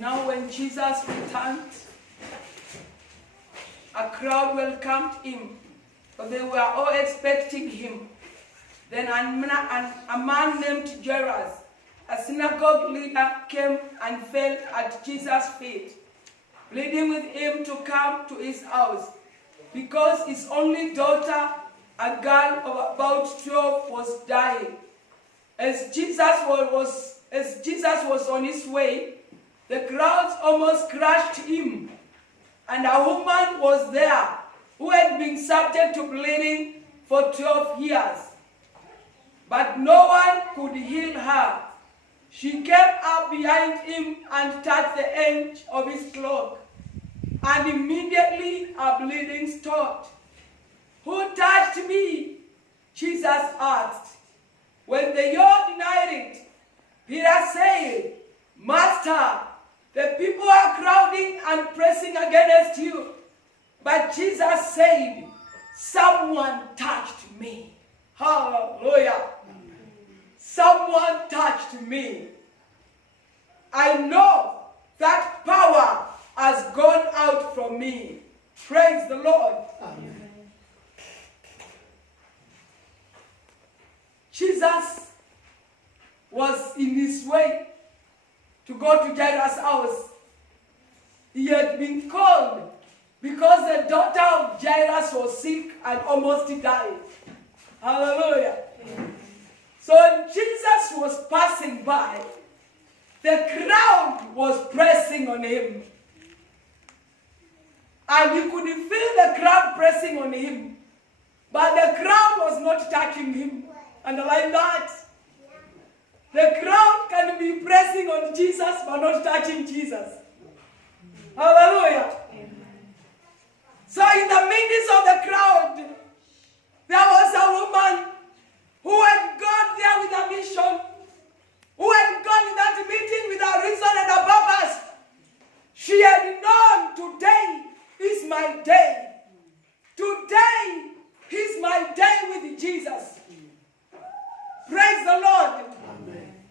Now when Jesus returned, a crowd welcomed him, for they were all expecting him. Then a man named Jairus, a synagogue leader, came and fell at Jesus' feet, pleading with him to come to his house, because his only daughter, a girl of about 12, was dying. As Jesus was on his way, the crowds almost crushed him, and a woman was there who had been subject to bleeding for 12 years. But no one could heal her. She came up behind him and touched the edge of his cloak, and immediately her bleeding stopped. "Who touched me?" Jesus asked. When they all denied it, Peter said, "Master, the people are crowding and pressing against you." But Jesus said, "Someone touched me." Hallelujah. Someone touched me. I know that power has gone out from me. Praise the Lord. Amen. Jesus was in his way to go to Jairus' house. He had been called because the daughter of Jairus was sick and almost died. Hallelujah. Amen. So when Jesus was passing by, the crowd was pressing on him. And he could feel the crowd pressing on him. But the crowd was not touching him. And like that, the crowd can be pressing on Jesus but not touching Jesus. Hallelujah. Amen. So in the midst of the crowd, there was a woman who had gone there with a mission, who had gone in that meeting with a reason and a purpose. She had known today is my day. Today is my day with Jesus. Praise the Lord. Amen.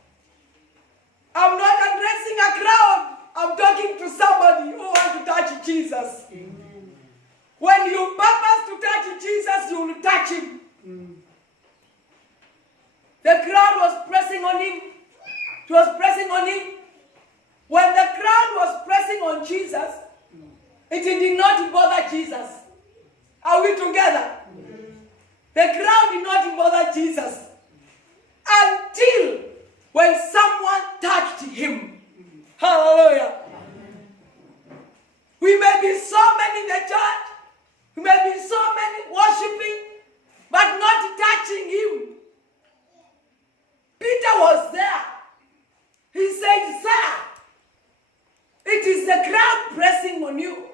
I'm not addressing a crowd. I'm talking to somebody who wants to touch Jesus. Amen. When you purpose to touch Jesus, you will touch him. The crowd was pressing on him. It was pressing on him. When the crowd was pressing on Jesus, it did not bother Jesus. Are we together? The crowd did not bother Jesus until when someone touched him. Hallelujah. We may be so many in the church, we may be so many worshiping, but not touching him. Peter was there. He said, "Sir, it is the crowd pressing on you."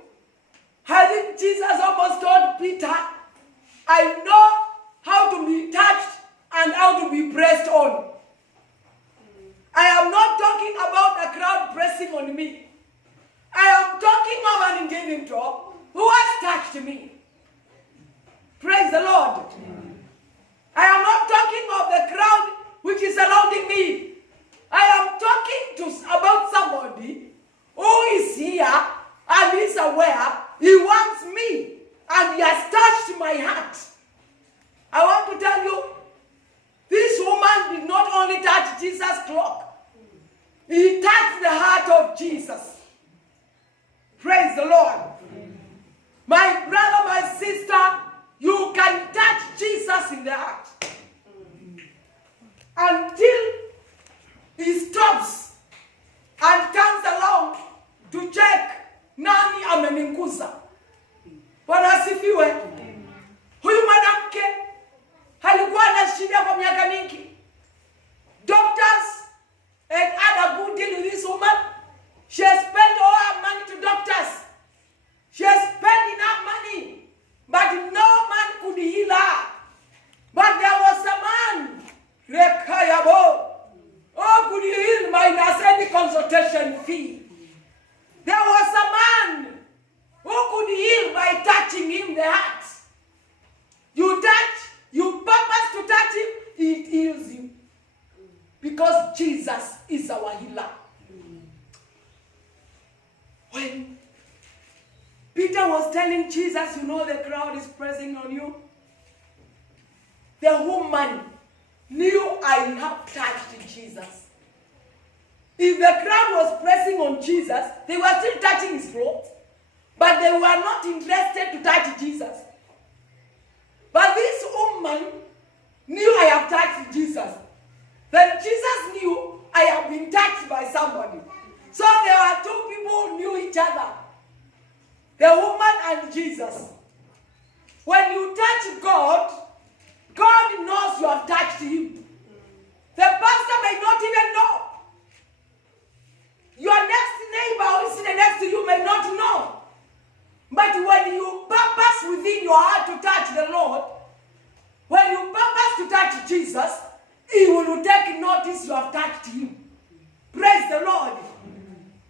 I think Jesus almost told Peter, "I know how to be touched and how to be pressed on." I am not talking about the crowd pressing on me. I am talking of an individual who has touched me. Praise the Lord. I am not talking of the crowd which is surrounding me. I am talking about somebody who is here and is aware he wants me and he has touched my heart. I want to tell you, this woman did not only touch Jesus' cloak, he touched the heart of Jesus. Praise the Lord. My brother, telling Jesus, you know the crowd is pressing on you. The woman knew I have touched Jesus. If the crowd was pressing on Jesus, they were still touching his clothes, but they were not interested to touch Jesus. But this woman knew I have touched Jesus. Then Jesus knew I have been touched by somebody. So there were two people who knew each other. The woman and Jesus. When you touch God, God knows you have touched him. The pastor may not even know. Your next neighbor who is sitting next to you may not know. But when you purpose within your heart to touch the Lord, when you purpose to touch Jesus, he will take notice you have touched him. Praise the Lord.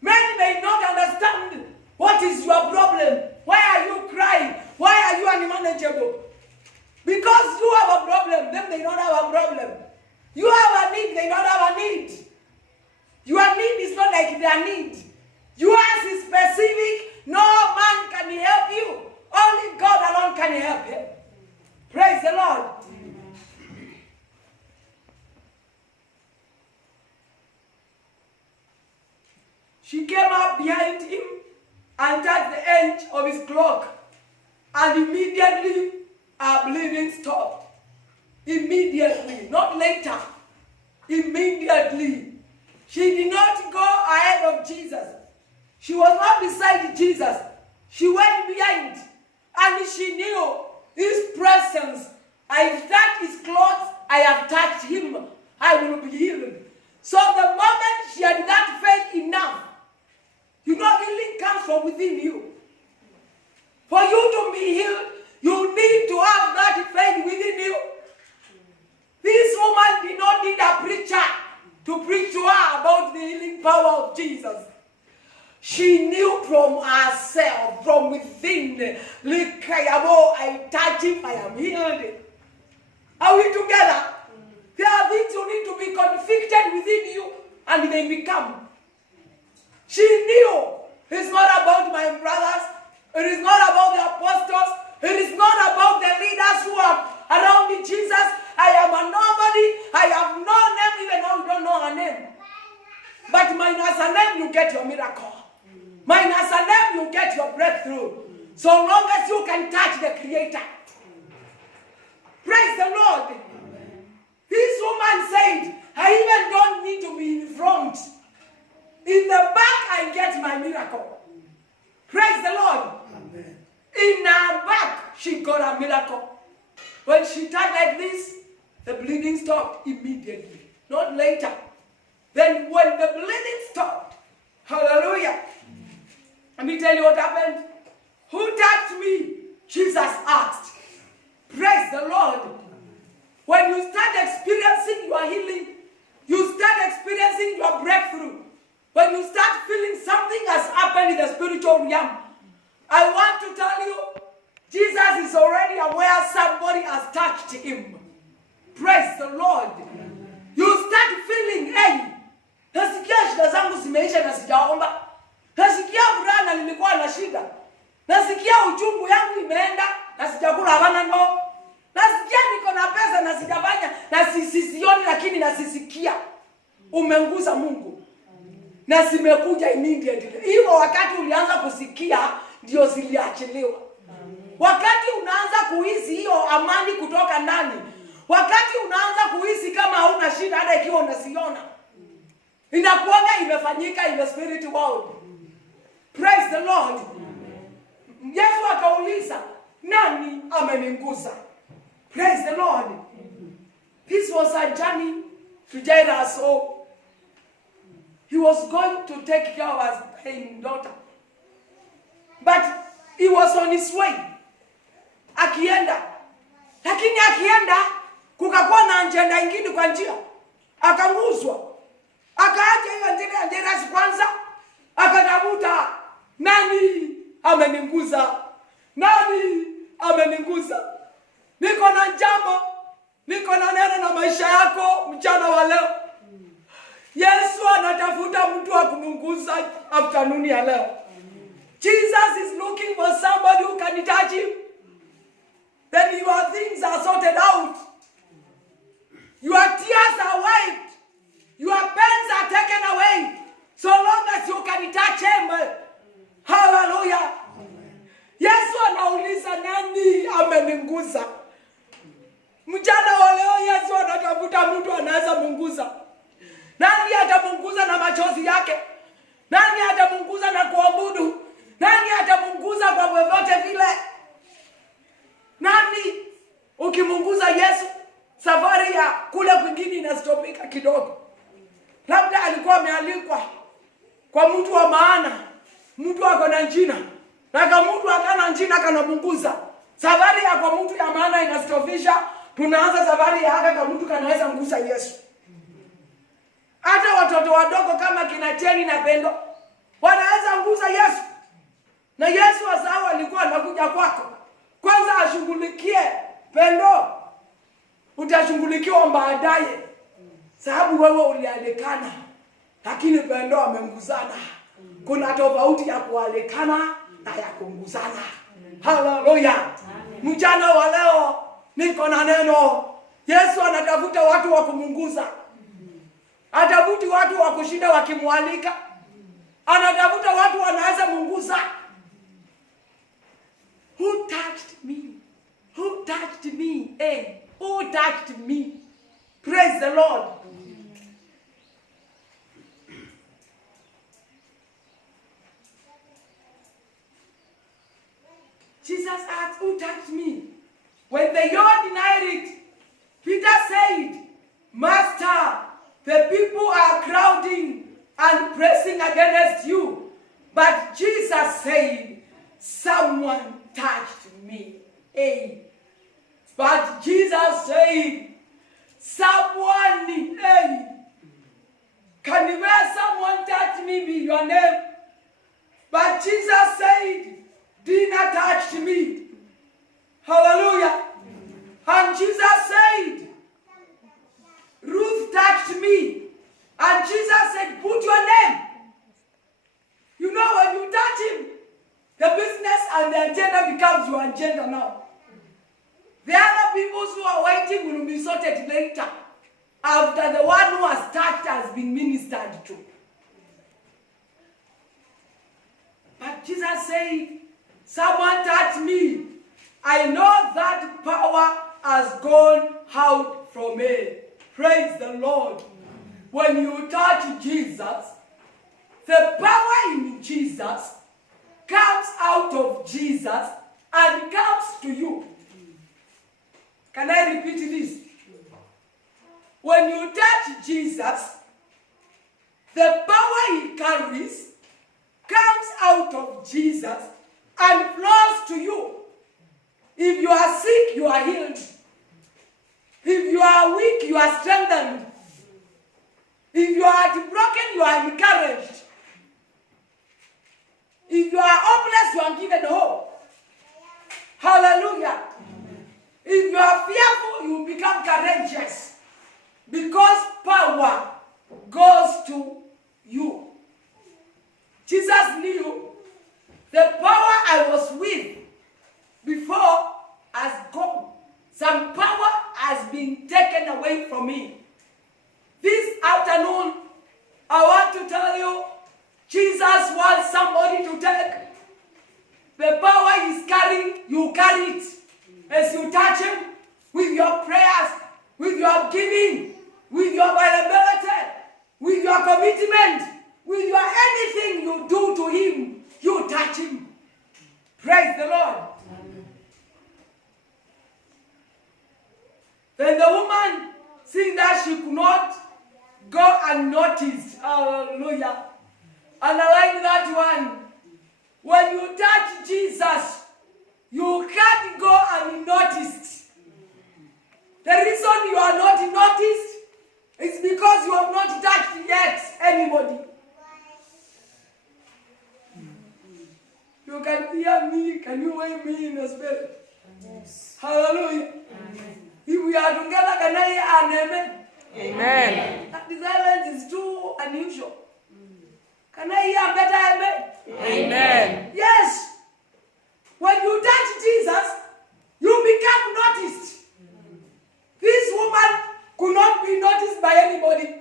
Many may not understand what is your problem. Why are you crying? Why are you unmanageable? Because you have a problem, them they don't have a problem. You have a need, they don't have a need. Your need is not like their need. Yours is specific. No man can help you. Only God alone can help him. Praise the Lord. She came up behind him and touched the edge of his cloak, and immediately her bleeding stopped. Immediately, not later. Immediately. She did not go ahead of Jesus. She was not beside Jesus. She went behind, and she knew his presence. I have touched his clothes, I have touched him, I will be healed. So the moment she had that faith enough, you know, healing comes from within you. For you to be healed, you need to have that faith within you. This woman did not need a preacher to preach to her about the healing power of Jesus. She knew from herself, from within, I touch him, I am healed. Are we together? There are things you need to be convicted within you, and they become. She knew it's not about my brothers, it is not about the apostles, it is not about the leaders who are around Jesus. I am a nobody, I have no name, even though you don't know her name. But minus a name, you get your miracle. Minus a name, you get your breakthrough. So long as you can touch the Creator. Praise the Lord. Amen. This woman said, I even don't need to be in front. In the back, I get my miracle. Praise the Lord. Amen. In her back, she got a miracle. When she touched like this, the bleeding stopped immediately. Not later. Then when the bleeding stopped, hallelujah. Let me tell you what happened. Who touched me? Jesus asked. Praise the Lord. When you start experiencing your healing, you start experiencing your breakthrough. When you start feeling something has happened in the spiritual realm, I want to tell you, Jesus is already aware somebody has touched him. Praise the Lord. You start feeling, hey, nasikia shida zangu zimeisha na sijaomba. Nasikia furaha na nilikuwa na shida. Nasikia uchungu yangu imeenda na sijakula habana ndo. Nasikia niko na pesa na sijafanya na sisioni lakini nasisikia. Umenguza Mungu. Na zimekuja immediately. Hivyo wakati ulianza kusikia ndio ziliachiliwa. Wakati unaanza kuhisi hiyo amani kutoka ndani. Wakati unaanza kuhisi kama hauna shida hata ikiwa unasiona. Inakuanga imefanyika in the spirit world. Praise the Lord. Yesu akauliza, nani ameniguza? Praise the Lord. This was a journey to Jairus. So he was going to take care of his pain daughter. But he was on his way. Akienda. Lakini akienda, kukakuwa na agenda ingine kwa njia. Akanguzwa. Akaacha hiyo agenda ya Jairus kwanza. Akatafuta, nani ameniguza? Nani ameniguza? Niko na jambo, niko na neno na maisha yako mchana wa leo. Yesu anatafuta mtu wa kumguza afternoon ya leo. Jesus is looking for somebody who can touch him. Then your things are sorted out. Your tears are wiped. Your pains are taken away. So long as you can touch him. Hallelujah. Yesu anauliza nani amenigusa? Mchana wa leo Yesu anatafuta mtu anaweza munguza. Nani atamunguza na machozi yake? Nani atamunguza na kuabudu? Nani atamunguza kwa vyovyote vile? Nani? Ukimunguza Yesu, safari ya kule kwingine inastopika kidogo. Labda alikuwa amealikwa kwa mtu wa maana, mtu ako na jina. Na kama mtu akana jina kanamunguza, safari ya kwa mtu ya maana inastofisha. Tunaanza safari ya haka kama mtu kanaweza ngusa Yesu. Hata watoto wadogo kama kina Cheni na Pendo wanaweza ngusa Yesu. Na Yesu asao alikuwa anakuja kwako. Kwanza ashughulikie Pendo. Utashughulikiwa baadaye. Sababu wewe ulialikana. Lakini Pendo amenguzana. Kuna tofauti ya kualikana na ya kunguzana. Haleluya. Mchana wa leo niko na neno. Yesu anatafuta watu wa kumunguza. Atafuti watu wa kushinda wakimwalika. Anatafuta watu wanaweza munguza. Who touched me? Who touched me? Hey, who touched me? Praise the Lord. Jesus asked, who touched me? When the Lord denied it, Peter said, Master, the people are crowding and pressing against you. But Jesus said, someone touched me. Hey. But Jesus said, someone, hey. Can you where someone touch me be your name? But Jesus said, Dina touched me. Hallelujah. And Jesus said, Ruth touched me. And Jesus said, put your name. You know, when you touch him, the business and the agenda becomes your agenda now. The other people who are waiting will be sorted later, after the one who has touched has been ministered to. But Jesus said, someone touched me. I know that power has gone out from me. Praise the Lord. When you touch Jesus, the power in Jesus comes out of Jesus and comes to you. Can I repeat this? When you touch Jesus, the power he carries comes out of Jesus and flows to you. If you are sick, you are healed. If you are weak, you are strengthened. If you are heartbroken, you are encouraged. If you are hopeless, you are given hope. Hallelujah. Amen. If you are fearful, you become courageous. Because power goes to you. Jesus knew the power I was with before has gone. Some power has been taken away from me. This afternoon, I want to tell you, Jesus wants somebody to take. The power he's carrying, you carry it. As you touch him with your prayers, with your giving, with your availability, with your commitment, with your anything you do to him, you touch him. Praise the Lord. Amen. Then the woman, seeing that she could not go unnoticed, hallelujah, underline that one. When you touch Jesus, you can't go unnoticed. The reason you are not noticed is because you have not touched yet anybody. You can hear me, can you hear me in the spirit? Yes. Hallelujah. Amen. If we are together, can I hear an amen? Amen. That silence is too unusual. Can I hear better amen? Amen. Yes. When you touch Jesus, you become noticed. This woman could not be noticed by anybody.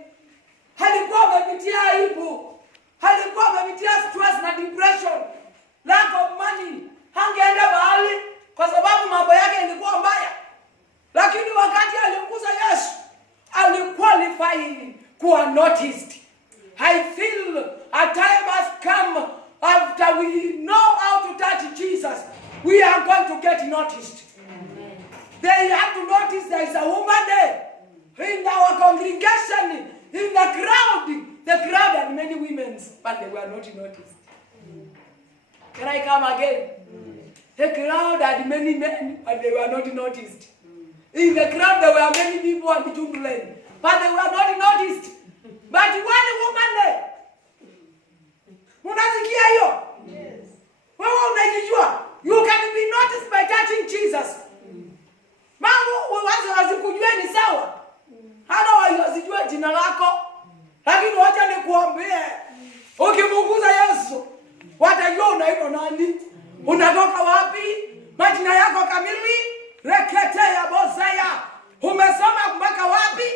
Halikuwa amepitia aibu. Halikuwa amepitia stress na depression. Lack of money. Hangeenda mahali kwa sababu mambo yake ilikuwa mbaya. Lakini wakati alimgusa Yesu, aliqualify kuwa noticed. I feel a time has come after we know how to touch Jesus, we are going to get noticed. Amen. They have to notice there is a woman there in our congregation, in the crowd. The crowd had many women, but they were not noticed. Can I come again? The crowd had many men, but they were not noticed. In the crowd there were many people and children, but they were not noticed. But one woman there. Unasikia hiyo? Yes. Wewe unajijua? You can be noticed by touching Jesus. Mambo wasikujue ni sawa. Hata wasijue jina lako. Lakini wacha nikuambie, ukimgusa Yesu, watajua unaitwa nani? Unatoka wapi? Majina yako kamili? Rekete ya Bozaya. Umesoma mpaka wapi?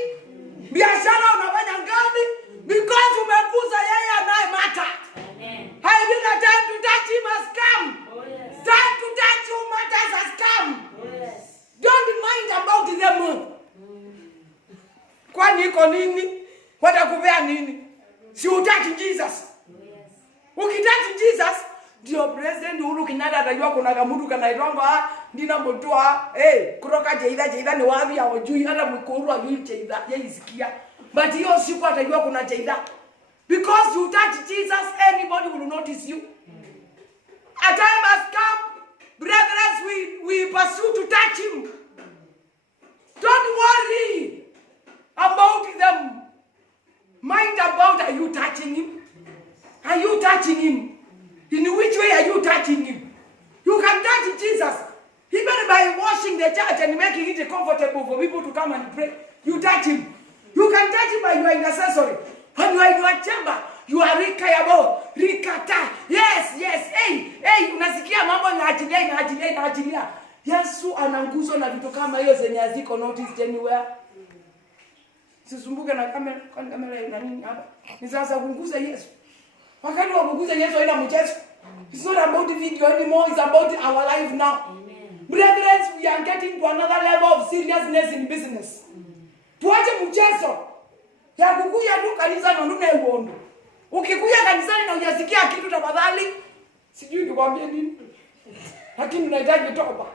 Biashara unafanya gani? Because umegusa yeye anayemata. Amen. I feel the time to touch him has come. Oh, yes. Time to touch who matters has come. Oh, yes. Don't mind about them. Kwani iko nini? Watakupea nini? Si utaki Jesus. Oh, yes. Ukitaki Jesus, ndio President Uhuru Kenyatta atajua kuna kamudu kanaitwanga ndina mtoa kutoka Jeitha ni wapi hawajui, hata mkuru ajui Jeitha yesikia. But hiyo siku atajua kuna Jeitha. Because you touch Jesus, anybody will notice you. A time has come, brethren, we pursue to touch him. Don't worry about them. Mind about, are you touching him? Are you touching him? In which way are you touching him? You can touch Jesus. Even by washing the church and making it comfortable for people to come and pray. You touch him. You can touch him by your intercessory. When you are in your chamber, you are rikayabo, rikata. Yes. Hey, unasikia mambo inaachilia. Yesu ananguswa na vitu kama hiyo zenye haziko noticed anywhere. Sisumbuke na kamera na nini hapa. Ni sasa kunguza Yesu. Wakati wa kuguza Yesu haina mchezo. It's not about the video anymore, it's about our life now. Amen. Brethren, we are getting to another level of seriousness in business. Tuache mchezo. Ya kukuja tu kanisa na nune uondo. Ukikuja kanisani na hujasikia kitu tafadhali, sijui nikwambie nini. Lakini unahitaji toba.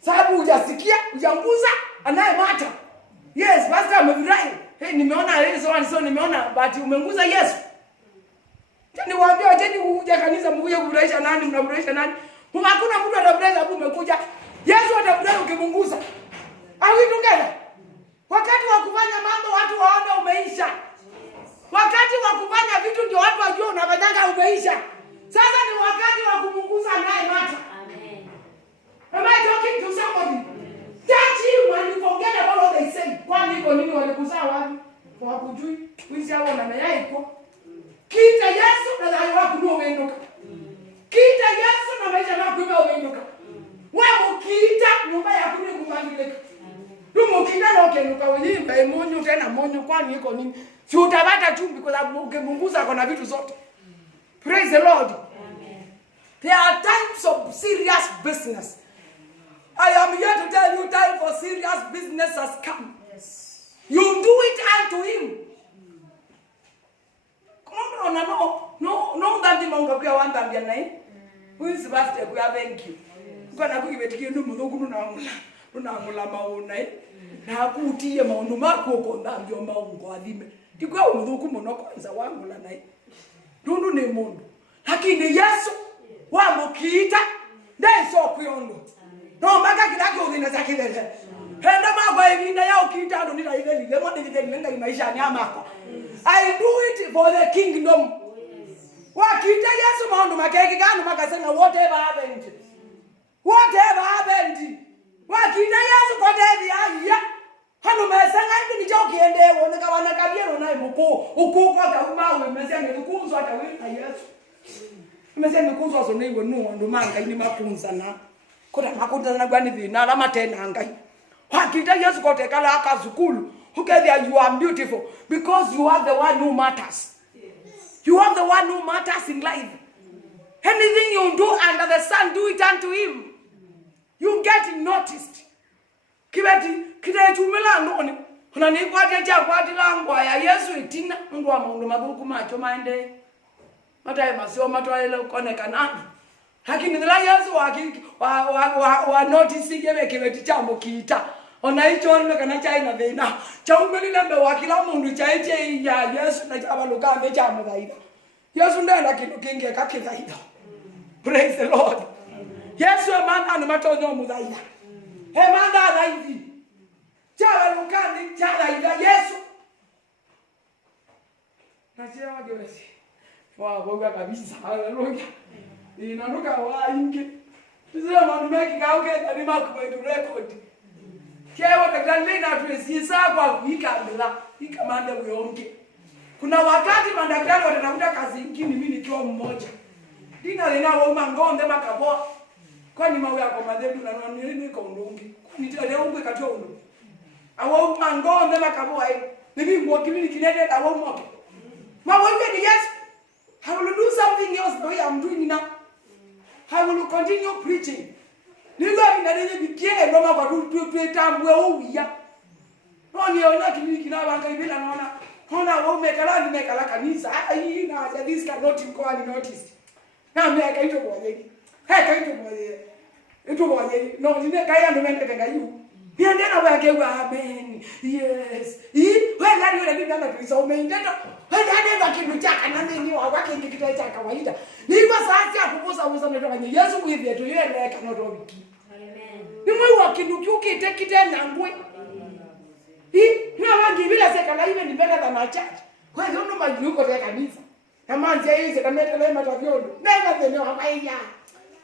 Sababu hujasikia, hujanguza anayemata. Yes, pastor amefurahi. Nimeona hizo nimeona but umenguza Yesu. Niwaambia wacheni kuja kanisa mkuje kufurahisha nani, mnafurahisha nani? Hakuna mtu atafurahisha hapo umekuja. Yesu atafurahi ukimunguza. Are we together? Wakati wa kufanya mambo watu waone umeisha. Wakati wa kufanya vitu ndio watu wajue unafanyanga umeisha. Sasa ni wakati wa kumunguza naye mata. Amen. Am I talking to somebody? Touch him and you forget about what they say. Kwani iko nini walikuzaa wapi? Kwa kujui. Wizi hao na mayai kwa. Kita Yesu na dawa wako ndio uendoka. Kita Yesu na maisha yako ndio uendoka. Wewe ukiita nyumba yako ni kubadilika. Ndio ukiita na ukenuka wewe monyo tena monyo kwani iko nini? Si utabata chumbi kwa sababu ukimunguza kuna vitu zote. Praise the Lord. Amen. There are times of serious business. I am here to tell you time for serious business has come. Yes. You do it unto him. No, that monga kwa wanda mbia nai. Who's birthday kwa thank you. Kwa na kugibetikie ndo mudhuku nunamula maunai. Na kutie maundu mako ko ndambio maungo athime. Tikwa mudhuku muno kwanza wangu la nai. Dundu ni mundu. Lakini Yesu wamukiita ndeso kyondo. No maka kidaki udhina za kidele. Henda magwa ibinda ya ukiita ndo nita ideli. Lemo ndiviteli nenga imaisha nyamako. I do it for the kingdom. Wakita Yesu maundu makeki gani makasema whatever happened. Whatever happened. Wakita Yesu kwa devi ya. Hanu mesenga ndi kiende wone ka wana kabiero na uko kwa kauma we mezia ngekunzwa hata wewe na Yesu mezia ngekunzwa so niwe no ndo manga ini mapunza na kota makunza na gwani vina la matena ngai hakita Yesu kote kala akazukulu ukethia you are beautiful because you are the one who matters. You are the one who matters in life. Anything you do under the sun, do it unto him. You get noticed. Kibeti chumela ngoni unanikwate cha kwati langwa ya Yesu itina mungu wa mungu mabuku macho maende mataye masio matwale ukoneka nani lakini ndila Yesu wa notice gebe kibeti cha mukita ona icho ndo kana chaina vena cha umeli lambe wa kila mundu cha eche ya Yesu na cha balukambe cha mudhaida Yesu ndenda kintu kinge kakidhaida. Praise the Lord. Yesu emana anu matonyo mudhaida emanda dhaidi cha lukani cha dhaida Yesu na chia wagewesi wa boga kabisa. Haleluya. Inanuka wa ingi sio manu meki kauke tani makubetu record kewa kakalina tuesisa kwa kuikambela ikamanda uyonge. Kuna wakati madaktari watatafuta kazi nyingine mimi nikiwa mmoja. Dina lina woma ngonde makaboa. Kwani mawe yako madedu na nini kwa undungi. Kwani tele ungwe katio undu. Awo ngonde makaboa hii. Bibi mwakili kinete awo mwoke. Mawe ni yes. I will do something else the way I'm doing now. I will continue preaching. Nigo inadeye bikie ngoma kwa tu tambwe uya. Noni ona kili kinabanga ibila naona. Kona wome kala ni kala kanisa. Ai na this cannot go unnoticed. Na me akaito boye. Kaito boye. Ito boye. No ni kaya ndo mende kangayu. Niende na wake wa amen. Yes. Wewe nani yule bibi ana tuisa umeendeta. Wewe nani bakiruchaka na nini wa wake ngikita cha kawaida. Ni kwa sasa kupoza uza ndo kwenye Yesu kuivye tu yeye cannot wiki. Amen. Ni mwe wakinuki kite na ngwe. Na wangi bila sekala iwe ni better than a church. Kwa hiyo ndo majuko ya kanisa. Kama nje hizi kama tele matavyondo. Nenda tena hapaya.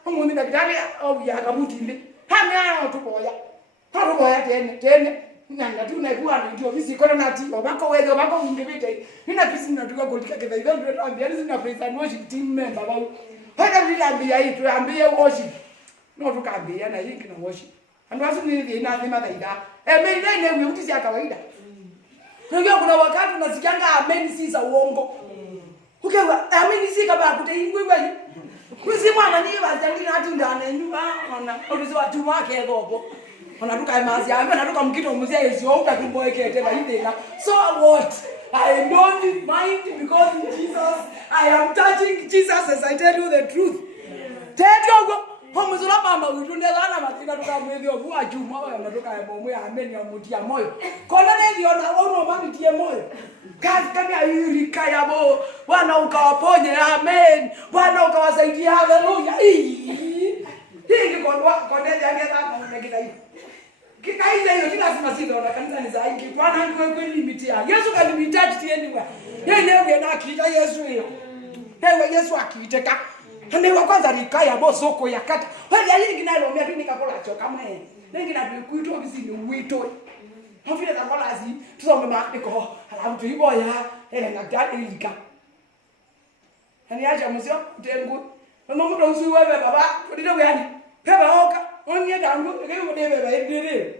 Mungu ni daktari au ya kabuti ile. Hana tukoya. Haruboya tena. Nanga tu na kuwa ndio visi kona nati. Wako wewe wako ungevite. Nina pisi natuka kulika kwa hivyo ndio tuambia sina praise and worship team member wao. Hata vile ambia hii tuambie worship. No tukaambia na hii kina worship. Andazo ni na thima daida. Amen ndio utisi ya kawaida. Unajua kuna wakati unasikianga amen si za uongo. Ukewa amen si kama kuteingwe bali. Kuzi mwana ni bazali na tindane nyuma ona. Ulizo watu wake gogo. Ona tuka mazi ame na tuka mkito muzia yesi ouka tumboekete baidela. So what? I don't mind because in Jesus I am touching Jesus as I tell you the truth. Teto Homuzula mama utundezana matina tukamwezi ovuwa juma wa natoka bomwe ameni ya mutia moyo. Kona nezi ono mami tie moyo. Kazi kama yurika yabo Bwana ukawaponye amen. Bwana ukawasaidia haleluya. Hii kwa nezi angeza kwa ngita hiyo. Kita ile hiyo kila sima sida ona kanisa ni zaidi. Bwana ndiwe kweli limitia. Yesu kalimitate ti anywhere. Yeye ndiye na akita Yesu hiyo. Hewe Yesu akiteka. Hande wa kwanza rikaya bosoko yakata. Wewe yingi nalo mia tu nikakola choka mwe. Nengi na kuito bizini wito. Hofile za kola azi tusome maandiko. Alafu tuiboya ele na gari lika. Hani acha muzio tengu. Ndio mtu usiwe wewe baba. Ndilo gani? Peba oka. Onye dangu kego debe ba ndire.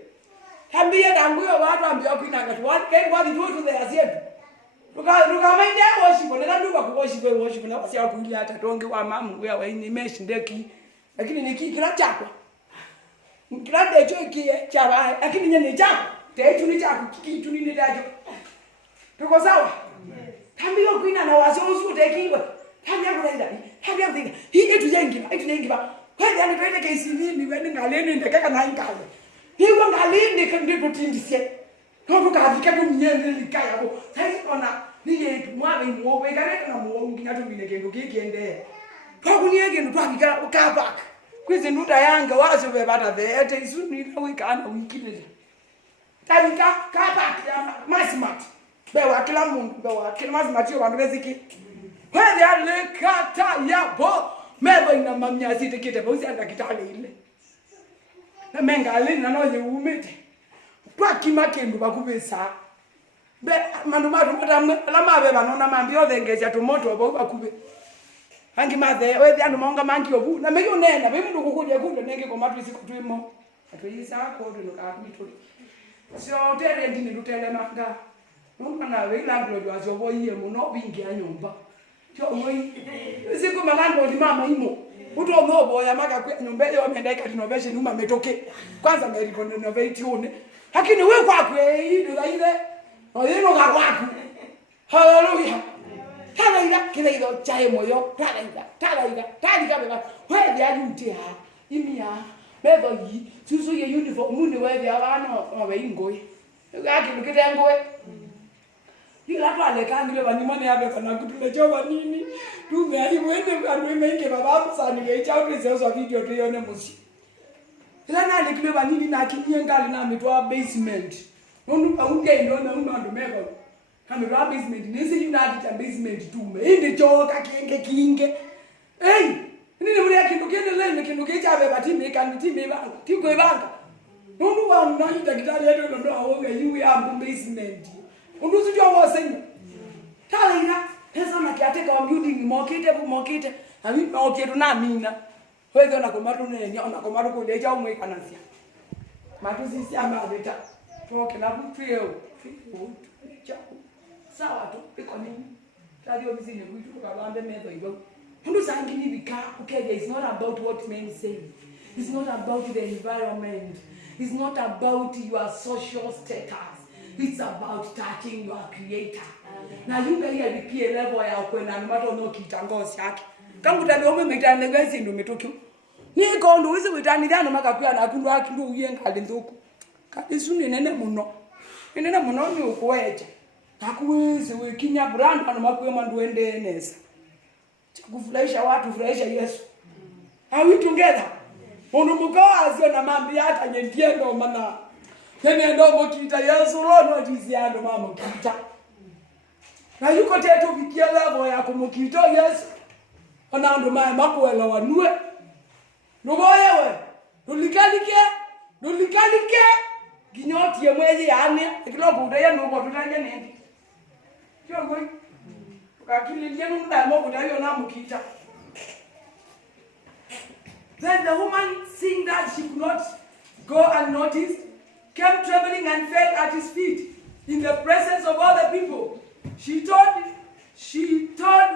Hambia dangu yo watu ambia kwina ngatu. What do to the asiet. Luka mainde worship na nduka worship na basi akuingia hata tonge wa mamu ya waini meshi ndeki lakini niki kila chako kila ndecho ikie chaba lakini nyene chako techu ni chako kitu ni ndajo tuko sawa tambio kuina na wazo usu tekiwa tambia kunaida tambia ndinga hii tujengiba kwa yani tuende KCV ni wewe ngaleni ndekeka na inkawe hiyo ngaleni kandi tutindise Toka afika kumnyende likaya bo. Sasa ona niye mwabe mwobe kare na muongi ngatu mine kendo kikiende. Pakuniye kendo twafika ka back. Kwizi nduta yanga wazo bebata the ete isuni na wika ana wikile. Tabika ka back ya masmat. Bewa kila mundu bewa kila masmat yo bandu beziki. Wewe ale kata ya bo. Mebo ina mamnya sitekete bo si anda kitale ile. Na menga ale na no ye umete. Twakima kendo bakubesa be mandu matamwe lama be banona mambi ovengeja tomoto oba kube hangi mathe we andu monga mangi obu na meyo nena be mundu kukuja kundo nenge ko matu sikutwimo atuyisa ko ndo kakwito so tere ndini lutele manga mungu na we landlord wazobo iye muno bingi anyumba cho we siku malando ndi mama imo uto ngobo ya maka kwa nyumba yo amendeka renovation uma metoke kwanza me renovate one lakini we kwakwe ndo ile oyeno gakwaku haleluya talaira kileiro chae moyo talaira talika beba we dia yuti ha imia beba yi susu ye uniform munde we dia bana obe ingoi ngaki lukite ngoe ila pale kangile banimane yabe kana kutule choba nini tume ali mwende arwemenge baba msani ge chauke zezo video tuione musi ila nali kile banini na kinyengali na mitwa basement nondu aunge ndona ndo meko kama rwa basement nisi unadita basement tume inde choka kinge hey nini muri kindu kiendelea kindu kichabe batime kan time banga tiko banga nondu wa mnaita kitali yetu ndo awoga yui ambu basement undu sijua wasenya talaina pesa na kiateka wa building mokite ami oketu na mina wewe na komatu nene ona komatu ko leja umwe kanafia matu sisi amba beta toke na butrio sawa tu iko nini tadi obizini kuitu kabambe mezo ibo undu sangini bika okay it's not about what men say, it's not about the environment, it's not about your social status, it's about touching your creator. Na yunga hiya lipie level ya kwenda numato no kitangosi yake kangu tali ome mitane gwensi ndo mitokyo ni kondo wizi witani dano makapia na kundu akindu uyenga linduku kadisuni nene muno ni ukweje takuwezi wekinya brand anu makuwe manduende nesa chakufurahisha watu furahisha Yesu. Are we together? Unu mukawa azio na mambi hata nyentiendo mana nene ndo mokita Yesu rono jiziando mama kita na yuko tetu vikia level ya kumukito Yesu ona ndo mama makuwela wanue nuboyewe nulikalike ginyoti ye mwezi yane ikilobu ude ya nubo tutanje nendi kyongoi ukakililia nunda mo kudayo na mukita. Then the woman, seeing that she could not go unnoticed, came trembling and fell at his feet in the presence of all the people. She told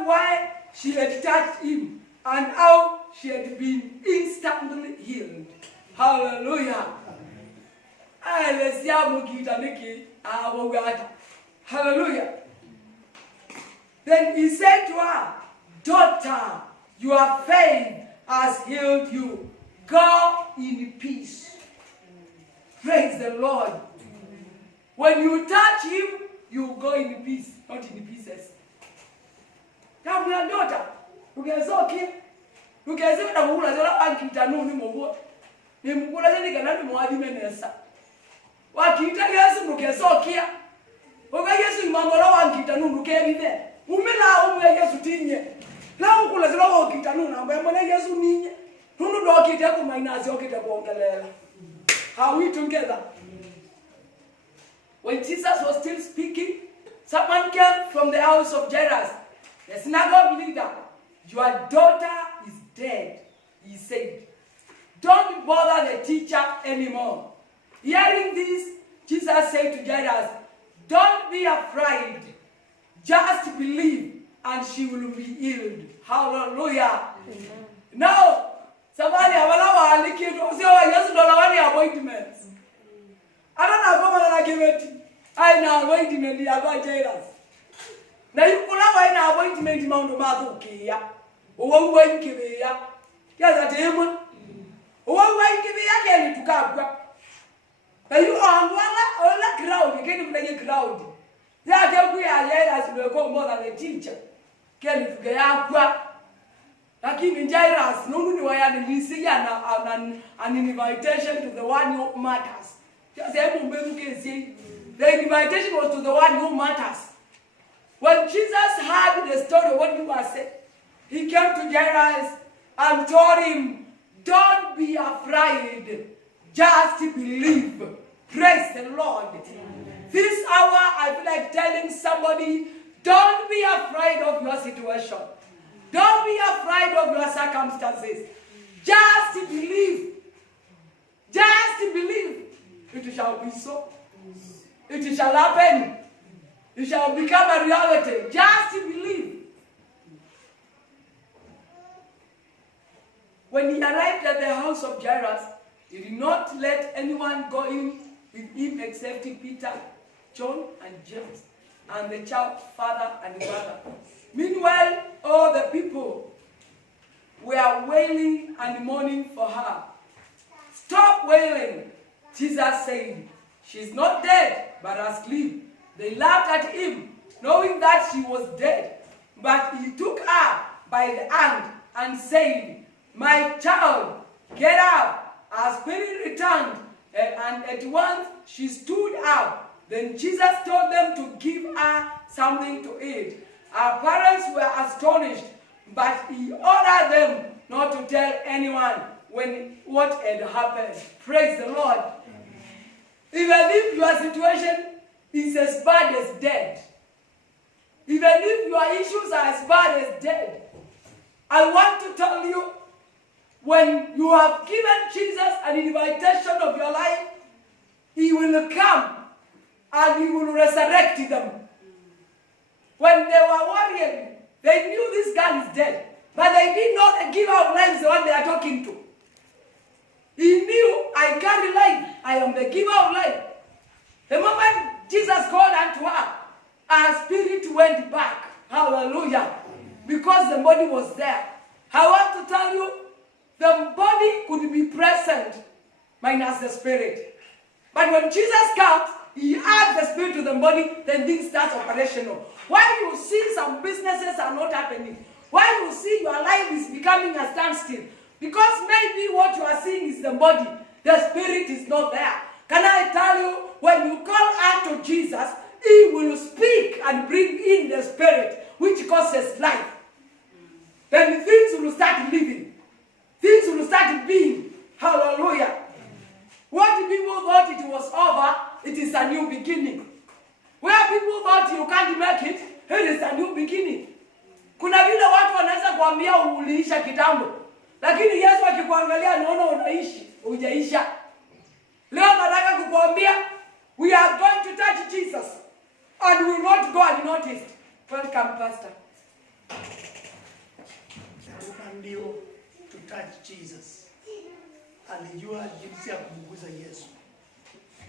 why she had touched him and how she had been instantly healed. Hallelujah. Hallelujah. Then he said to her, "Daughter, your faith has healed you. Go in peace." Praise the Lord. When you touch him, you go in peace, not in pieces. Come your daughter. Ugezoki. Ugezeka na kula zola ankitanu ni mogo. Ni mkula zeni kana ni mwadime nesa. Wakita Yesu nugezokia. Oga Yesu imangolo wankitanu nukebide. Umela umwe Yesu tinye. La ukula zola wakitanu na mbona Yesu ninye. Nunu do kite ku minus okite kuongelela. Are we together? When Jesus was still speaking, someone came from the house of Jairus, the synagogue leader. "Your daughter is dead," he said. "Don't bother the teacher anymore." Hearing this, Jesus said to Jairus, "Don't be afraid. Just believe and she will be healed." Hallelujah. Amen. Now, somebody abalawa alikitu usiwa Yesu ndo lawani appointments. Ana kama na kibeti. Ai na appointment ya kwa Jairus. Na yukula wa ina appointment maundo mathukia. Uwo nkibia. Yaza temwe. Uwo nkibia kele tukagwa. Na yu angwala ola crowd kene mnanye crowd. Ya teku ya Jairus ndo ko more than the teacher. Kele tukagwa. Lakini Jairus nungu ni wayani lisia an invitation to the one who matters. The invitation was to the one who matters. When Jesus heard the story of what he was saying, he came to Jairus and told him, "Don't be afraid, just believe." Praise the Lord. This hour I feel like telling telling somebody, don't be afraid of your situation. Don't be afraid of your circumstances. Just believe. Just believe. It shall be so. It shall happen. It shall become a reality. Just believe. When he arrived at the house of Jairus, he did not let anyone go in with him except Peter, John, and James, and the child's father and mother. Meanwhile, all the people were wailing and mourning for her. Stop wailing, Jesus said. She's not dead, but asleep. They laughed at him, knowing that she was dead. But he took her by the hand and said, my child, get up. Her spirit returned, and at once she stood up. Then Jesus told them to give her something to eat. Her parents were astonished, but he ordered them not to tell anyone what had happened. Praise the Lord. Even if your situation is as bad as dead, even if your issues are as bad as dead, I want to tell you, when you have given Jesus an invitation of your life, he will come and he will resurrect them. When they were worrying, they knew this girl is dead, but they did not give out lives the one they are talking to. He knew, I carry life. I am the giver of life. The moment Jesus called unto her, her spirit went back. Hallelujah. Because the body was there. I want to tell you, the body could be present minus the spirit. But when Jesus comes, he adds the spirit to the body, then things start operational. Why you see some businesses are not happening? Why you see your life is becoming a standstill? Because maybe what you are seeing is the body. The spirit is not there. Can I tell you, when you call out to Jesus, he will speak and bring in the spirit, which causes life. Then things will start living. Things will start being. Hallelujah. What people thought it was over, it is a new beginning. Where people thought you can't make it, it is a new beginning. Kuna vile watu wanaweza kuambia uliisha kitambo, lakini Yesu akikuangalia anaona unaishi, hujaisha. Leo nataka kukuambia, we are going to touch Jesus and we will not go unnoticed. Welcome, Pastor. Ndio to touch Jesus. Alijua jinsi ya kumguza Yesu.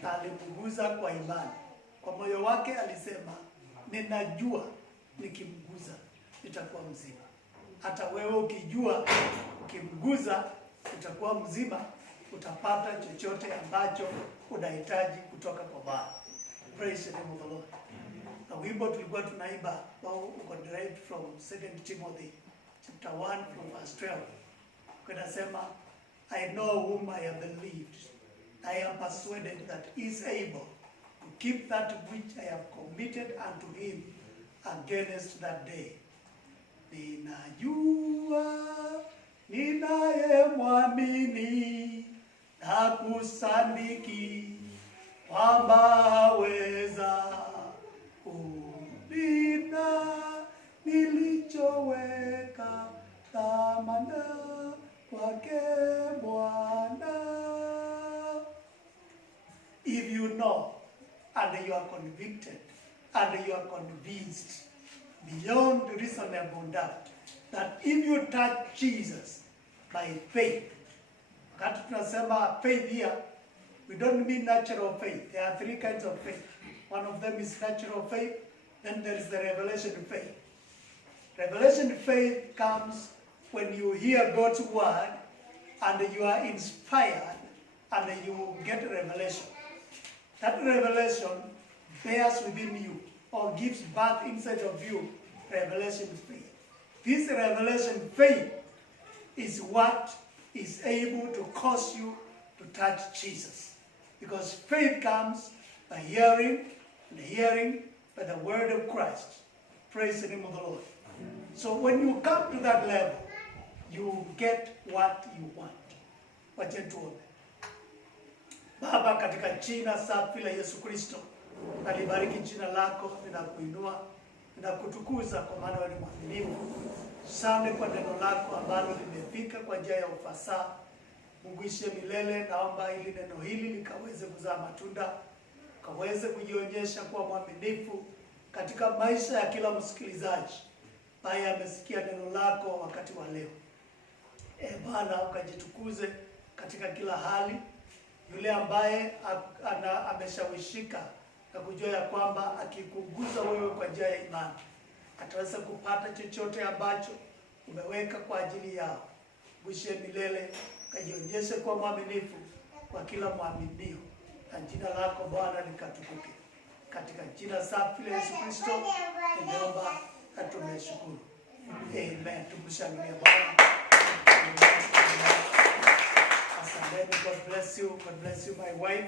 Na alimguza kwa imani. Kwa moyo wake alisema, ninajua nikimguza nitakuwa mzima. Hata wewe ukijua ukimguza utakuwa mzima, utapata chochote ambacho unahitaji kutoka kwa Bwana. Praise the name of the Lord. Na wimbo tulikuwa tunaimba uko derived from 2 Timothy chapter 1 from verse 12. Kunasema, I know whom I have believed. I am persuaded that he is able to keep that which I have committed unto him against that day. Ninajua ninaye mwamini na kusadiki kwamba haweza kulinda nilichoweka dhamana kwake Bwana. If you know and you are convicted and you are convinced beyond reasonable doubt that if you touch Jesus by faith, wakati tunasema faith here, we don't mean natural faith. There are three kinds of faith. One of them is natural faith, then there is the revelation faith. Revelation faith comes when you hear God's word and you are inspired and you get revelation. That revelation bears within you or gives birth inside of you revelation faith. This revelation faith is what is able to cause you to touch Jesus. Because faith comes by hearing, and hearing by the word of Christ. Praise the name of the Lord. So when you come to that level, you get what you want. Wacha tuombe. Baba, katika jina safi la Yesu Kristo, Nalibariki jina lako, ninakuinua, ninakutukuza kwa maana wewe ni mwaminifu. Asante kwa neno lako ambalo limefika kwa njia ya ufasaha. Mungu ishe milele, naomba ili neno hili likaweze kuzaa matunda, kaweze kujionyesha kuwa mwaminifu katika maisha ya kila msikilizaji ambaye amesikia neno lako wakati wa leo. Bwana, ukajitukuze katika kila hali. Yule ambaye ameshawishika na kujua ya kwamba akikuguza wewe kwa njia ya imani ataweza kupata chochote ambacho umeweka kwa ajili yao. Mwishe milele, kajionyeshe kwa mwaminifu kwa kila mwaminio, na jina lako Bwana likatukuke. Katika jina safi la Yesu Kristo tumeomba na tumeshukuru. Amen. Tumshangilie Bwana. Asante. God bless you. God bless you, my wife.